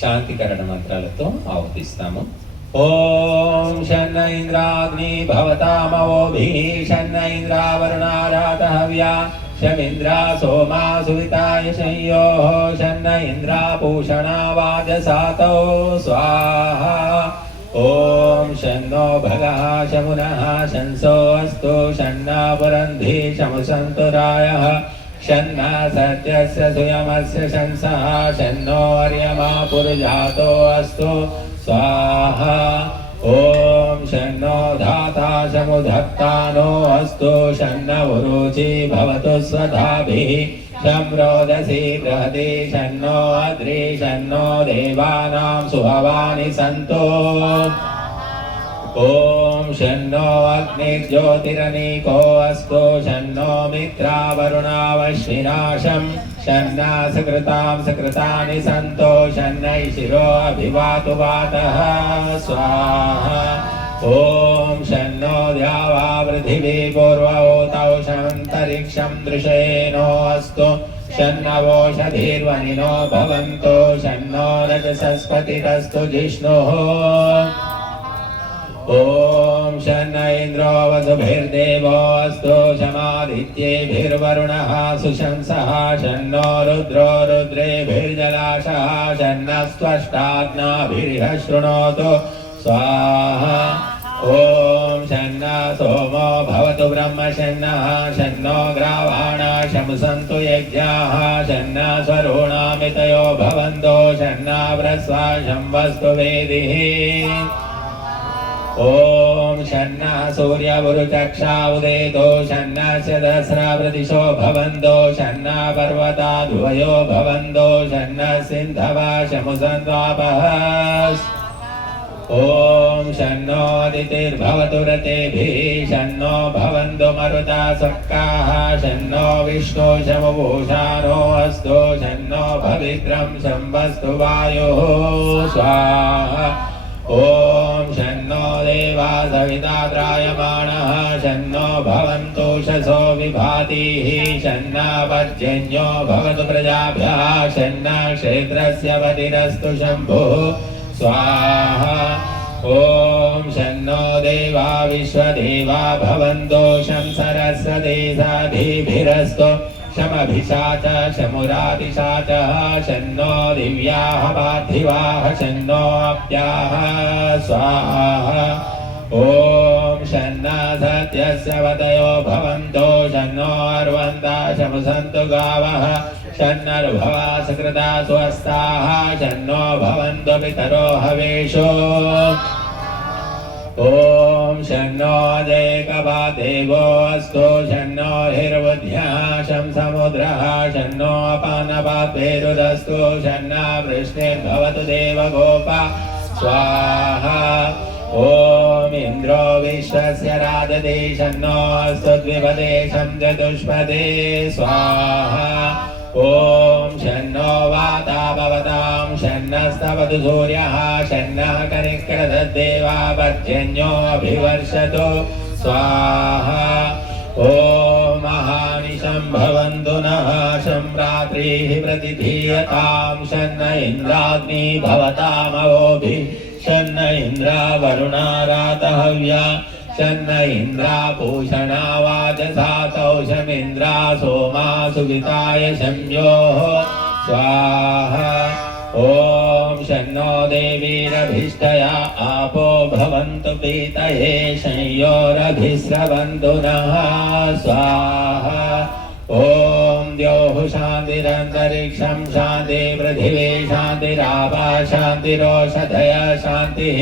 శాంతికరణ మంత్రాలతో ఆవతిస్తాము ఓం షన్న ఇంద్రాగ్ని భవతామవోభి షన్న ఇంద్రావరుణారాతహవ్యా శమింద్రా సోమా సువితాయ సంయోః షన్న ఇంద్రాభూషణా వాజసాతౌ స్వాహా. ఓం షన్నో భగ శమున శంసో అస్తు షన్నా పురంధి षन्मा सत्यस्य सुयमस्य शंसः शन्नोऽर्यमापुरुजातो अस्तु स्वाहा ॐ शन्नो धाता समुधत्तानो अस्तु शन्नवरुचि भवतु स्वधाभिः शं रोदसी बृहति शन्नो अद्रि शन्नो देवानां सुभवानि सन्तो ॐ शन्नो अग्निज्योतिरनीको अस्तु शन्नो मित्रावरुणावश्विनाशं शन्ना सकृतां सकृतानि सन्तो शन्नै शिरो अभिवातु वातः स्वाहा ॐ शन्नो द्यावा पृथिवी पूर्वोतौ शमन्तरिक्षं दृशयेनो अस्तु शन्नवोषधीर्वनिनो भवन्तु शन्नो रजसस्पतिरस्तु जिष्णुः ॐ शन्न इन्द्रो वसुभिर्देवो अस्तु शमादित्येभिर्वरुणः सुशंसः शन्नो रुद्रो रुद्रेभिर्जलाशः शन्नस्त्वष्टाज्ञाभिरिह शृणोतु स्वाहा। ॐ शन्ना सोमो भवतु ब्रह्म शन्नः ग्रावाणा शंसन्तु यज्ञाः शन्ना स्वरूणामितयो भवन्तो शन्ना व्रस्वा शंवस्तु वेदिः। ॐ शन्नः सूर्यगुरुचक्षा उदेतो शन्नस्य दस्राप्रदिशो भवन्तो शन्ना पर्वता ध्रुवयो भवन्तो शन्नः सिन्धवा शमुसन्वापः ॐ शन्नोदितिर्भवतु रतेभिः शन्नो भवन्तु मरुता सक्काः शन्नो विष्णु शमभूषाणो अस्तु शन्नो भवित्रं शम्भस्तु वायुः स्वाहा ॐ शन्नो देवा सविता त्रायमाणः शन्नो भवन्तु शसो विभातिः शन्ना पर्जन्यो भवतु प्रजाभ्यः शन्ना क्षेत्रस्य पतिरस्तु शम्भुः स्वाहा ॐ शन्नो देवा विश्वदेवा भवन्तो शं सरस्वती साधिभिरस्तु शमभिषाच शमुरादिशाचः शन्नो दिव्याः पार्थिवाः शन्नोऽप्याः स्वाहा ॐ शन्ना सत्यस्य वतयो भवन्तो शन्नो अर्वन्ता शमुसन्तु गावः शन्नर्भवा सकृता स्वस्ताः शन्नो भवन्तु पितरो हवेषु ॐ शन्नो जयकवा देवो अस्तु शन्नो हिर्वध्यः शं समुद्रः शन्नो अपानपापेरुदस्तु शन्ना वृष्णिर्भवतु देवगोपा स्वाहा ॐ इन्द्रो विश्वस्य राजते शन्नो अस्तु द्विपदे शं चतुष्पदे स्वाहा ॐ शन्नो वाता भवतां शन्नस्तवतु सूर्यः शन्नः कनिक्रदद्देवा पर्जन्योऽभिवर्षतु स्वाहा ॐ महानिशं भवन्तु नः शं रात्रिः प्रतिधीयतां शन्न इन्द्राग्नि भवतामवोभिः शन्न इन्द्रावरुणारातहव्या शन्न इन्द्राभूषणा वाजसातौ शमिन्द्रा सोमा सुविताय शम्योः स्वाहा ॐ शन्नो देवीरभीष्टया आपो भवन्तु पीतये संयोरभिस्रवन्तु नः स्वाहा। ॐ द्योः शान्तिरन्तरिक्षं शान्ति पृथिवी शान्तिरापा शान्तिरोषधय शान्तिः।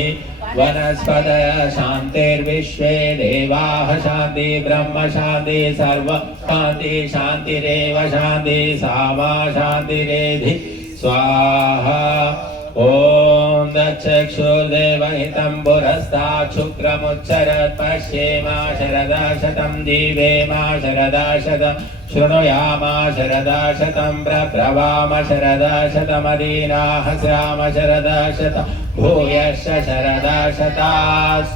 वनस्पतय शान्तिर्विश्वे देवाः शान्ति ब्रह्म शान्ति सर्व शान्ति शान्तिरेव शान्ति सामा शान्तिरेधि। स्वाहा ॐ दक्षक्षुर्देवहितं पुरस्तात् शुक्रमुच्चरत् पश्येमा शरदा शतं जीवेमा शरदा शतं शृणुयामा शरदा शतं प्रब्रवाम शरदा शतमदीनाः स्याम शरदा शतं भूयश्च शरदा शतास्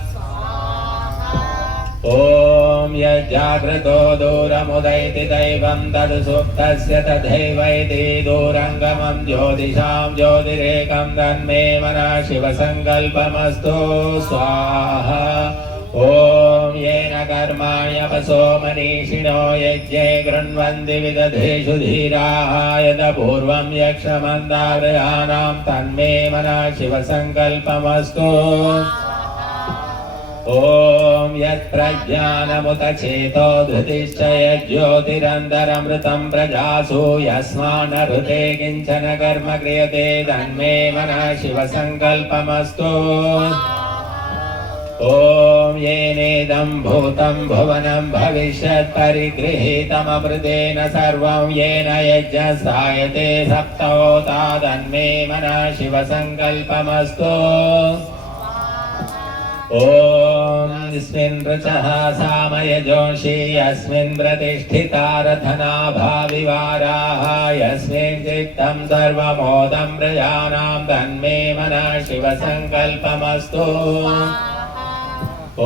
ॐ यज्जाग्रतो दूरमुदैति दैवं तद् सुप्तस्य तथैवैति दूरङ्गमं ज्योतिषां ज्योतिरेकं तन्मे मनः शिवसङ्कल्पमस्तु स्वाहा ॐ येन कर्माण्यपसो मनीषिणो यज्ञे गृह्णन्ति विदधेषु धीराः यद पूर्वं यक्षमन्दारयाणां तन्मे मनः शिवसङ्कल्पमस्तु ॐ यत्प्रज्ञानमुत चेतो धृतिश्च यज्ज्योतिरन्तरमृतं प्रजासु यस्मान्नऋते किञ्चन कर्म क्रियते तन्मे मनः शिवसङ्कल्पमस्तु ॐ येनेदं भूतं भुवनं भविष्यत् परिगृहीतममृतेन सर्वं येन यज्ञसायते सप्तहोता तन्मे मनः शिवसङ्कल्पमस्तु ॐ यस्मिन् ऋचः सामयजोषि यस्मिन् प्रतिष्ठिता रथनाभाविवाराः यस्मिन् चित्तं सर्वमोदं प्रजानां तन्मे मनः शिवसङ्कल्पमस्तु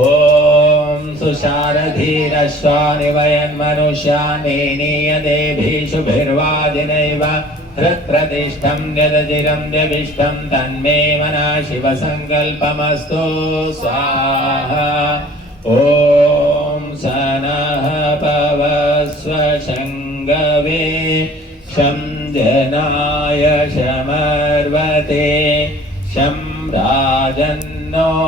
ॐ सुशारधीरश्वानि वयन्मनुष्यानि नीयदेभिषुभिर्वादिनैव हृत्प्रतिष्ठं जलधिरं न्यविष्टं तन्मे मना शिवसङ्कल्पमस्तु। स्वाहा। ॐ स नः पव स्व शं जनाय शमर्वते शं राजन्नो